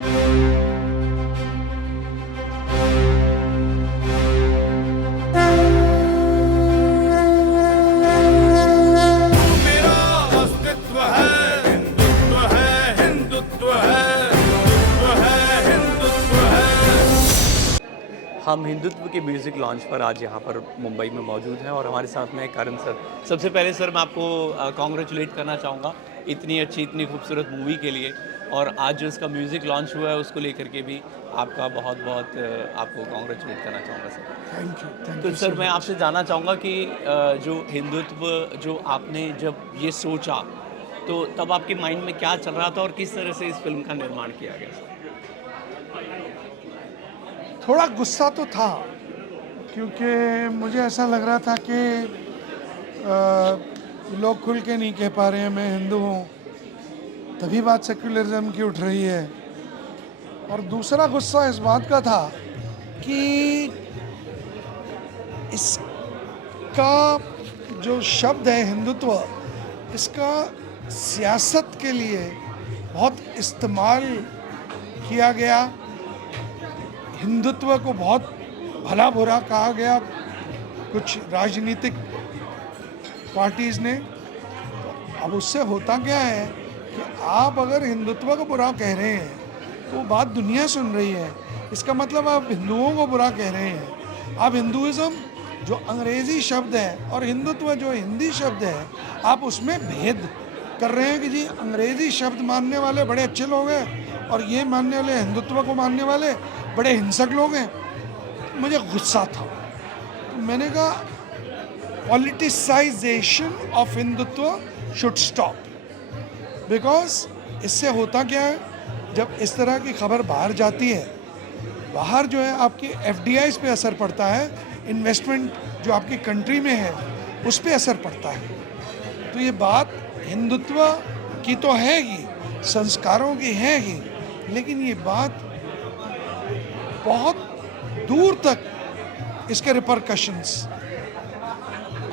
मेरा अस्तित्व है, हिंदुत्व है, हिंदुत्व है, हिंदुत्व है, हिंदुत्व है। हम हिंदुत्व के म्यूज़िक लॉन्च पर आज यहाँ पर मुंबई में मौजूद हैं और हमारे साथ में करण सर। सबसे पहले सर मैं आपको कॉन्ग्रेचुलेट करना चाहूँगा इतनी अच्छी इतनी खूबसूरत मूवी के लिए, और आज जो इसका म्यूज़िक लॉन्च हुआ है उसको लेकर के भी आपका बहुत बहुत आपको कॉन्ग्रेचुलेट करना चाहूँगा सर। थैंक तो यू सर मैं आपसे जानना चाहूँगा कि जो हिंदुत्व जो आपने जब ये सोचा तो तब आपके माइंड में क्या चल रहा था और किस तरह से इस फिल्म का निर्माण किया गया सर? थोड़ा गुस्सा तो था, क्योंकि मुझे ऐसा लग रहा था कि लोग खुल के नहीं कह पा रहे हैं मैं हिंदू हूँ, तभी बात सेक्युलरिज्म की उठ रही है। और दूसरा गुस्सा इस बात का था कि इसका जो शब्द है हिंदुत्व, इसका सियासत के लिए बहुत इस्तेमाल किया गया, हिंदुत्व को बहुत भला बुरा कहा गया कुछ राजनीतिक पार्टीज़ ने। तो अब उससे होता क्या है कि आप अगर हिंदुत्व को बुरा कह रहे हैं तो वो बात दुनिया सुन रही है, इसका मतलब आप हिंदुओं को बुरा कह रहे हैं। आप हिंदुइज़्म जो अंग्रेज़ी शब्द है और हिंदुत्व जो हिंदी शब्द है, आप उसमें भेद कर रहे हैं कि जी अंग्रेज़ी शब्द मानने वाले बड़े अच्छे लोग हैं और ये मानने वाले हिंदुत्व को मानने वाले बड़े हिंसक लोग हैं। मुझे गुस्सा था, तो मैंने कहा politicisation of Hindutva should stop, because इससे होता क्या है, जब इस तरह की खबर बाहर जाती है, बाहर जो है आपकी एफडीआईज पे असर पड़ता है, इन्वेस्टमेंट जो आपकी कंट्री में है उस पे असर पड़ता है। तो ये बात हिंदुत्व की तो है ही, संस्कारों की है ही, लेकिन ये बात बहुत दूर तक इसके रिपरकशंस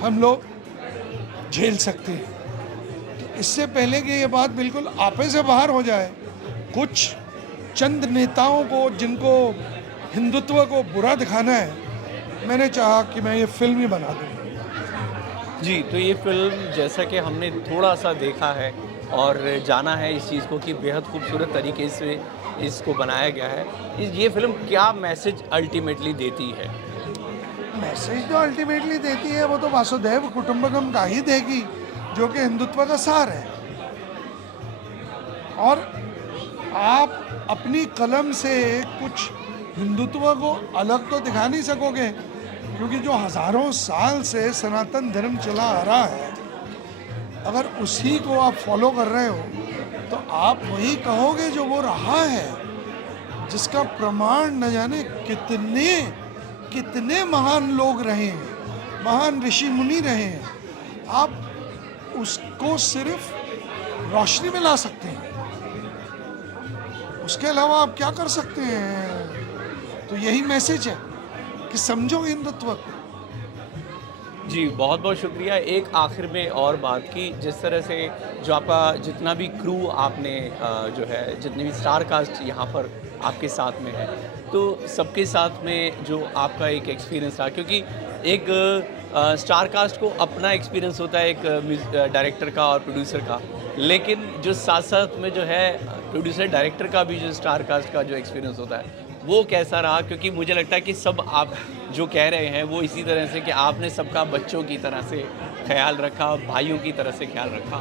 हम लोग झेल सकते हैं। तो इससे पहले कि ये बात बिल्कुल आपे से बाहर हो जाए, कुछ चंद नेताओं को जिनको हिंदुत्व को बुरा दिखाना है, मैंने चाहा कि मैं ये फिल्म ही बना दूँ। जी, तो ये फिल्म जैसा कि हमने थोड़ा सा देखा है और जाना है इस चीज़ को कि बेहद खूबसूरत तरीके से इसको बनाया गया है। ये फिल्म क्या मैसेज अल्टीमेटली देती है? मैसेज जो अल्टीमेटली देती है वो तो वासुदेव कुटुंबकम का ही देगी, जो कि हिंदुत्व का सार है। और आप अपनी कलम से कुछ हिंदुत्व को अलग तो दिखा नहीं सकोगे, क्योंकि जो हज़ारों साल से सनातन धर्म चला आ रहा है, अगर उसी को आप फॉलो कर रहे हो तो आप वही कहोगे जो वो रहा है, जिसका प्रमाण न जाने कितने कितने महान लोग रहे हैं, महान ऋषि मुनि रहे हैं। आप उसको सिर्फ रोशनी में ला सकते हैं, उसके अलावा आप क्या कर सकते हैं? तो यही मैसेज है कि समझो हिंदुत्व को। जी, बहुत बहुत शुक्रिया। एक आखिर में और बात की, जिस तरह से जो आपका जितना भी क्रू आपने जो है जितने भी स्टार कास्ट यहाँ पर आपके साथ में है, तो सबके साथ में जो आपका एक एक्सपीरियंस रहा, क्योंकि एक स्टार कास्ट को अपना एक्सपीरियंस होता है एक डायरेक्टर का और प्रोड्यूसर का, लेकिन जो साथ साथ में जो है प्रोड्यूसर डायरेक्टर का भी जो स्टार कास्ट का जो एक्सपीरियंस होता है वो कैसा रहा? क्योंकि मुझे लगता है कि सब आप जो कह रहे हैं वो इसी तरह से कि आपने सबका बच्चों की तरह से ख्याल रखा, भाइयों की तरह से ख्याल रखा।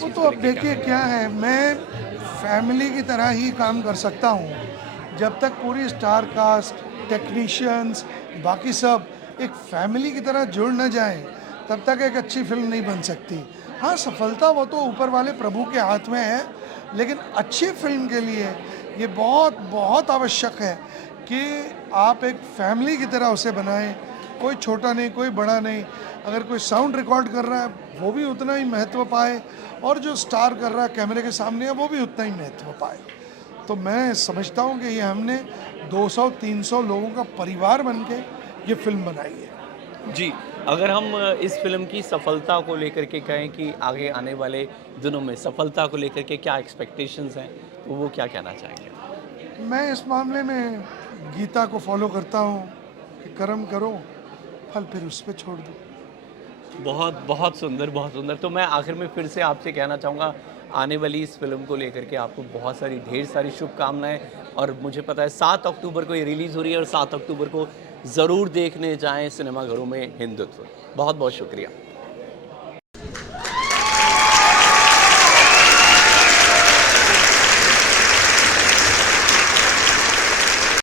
वो तो अब देखिए क्या है, मैं फैमिली की तरह ही काम कर सकता हूँ। जब तक पूरी स्टार कास्ट, टेक्नीशियंस, बाकी सब एक फैमिली की तरह जुड़ न जाएं, तब तक एक अच्छी फिल्म नहीं बन सकती। हाँ, सफलता वो तो ऊपर वाले प्रभु के हाथ में है, लेकिन अच्छी फिल्म के लिए ये बहुत बहुत आवश्यक है कि आप एक फैमिली की तरह उसे बनाएं। कोई छोटा नहीं, कोई बड़ा नहीं। अगर कोई साउंड रिकॉर्ड कर रहा है वो भी उतना ही महत्व पाए, और जो स्टार कर रहा है कैमरे के सामने है वो भी उतना ही महत्व पाए। तो मैं समझता हूँ कि ये हमने 200-300 लोगों का परिवार बन के ये फिल्म बनाई है। जी, अगर हम इस फिल्म की सफलता को लेकर के कहें कि आगे आने वाले दिनों में सफलता को लेकर के क्या एक्सपेक्टेशंस हैं, तो वो क्या कहना चाहेंगे? मैं इस मामले में गीता को फॉलो करता हूँ कि कर्म करो, फल फिर उस पर छोड़ दो। बहुत बहुत सुंदर, बहुत सुंदर। तो मैं आखिर में फिर से आपसे कहना चाहूँगा, आने वाली इस फिल्म को लेकर के आपको बहुत सारी, ढेर सारी शुभकामनाएं। और मुझे पता है 7 अक्टूबर को ये रिलीज़ हो रही है और 7 अक्टूबर को ज़रूर देखने जाएं सिनेमाघरों में हिंदुत्व। बहुत बहुत शुक्रिया।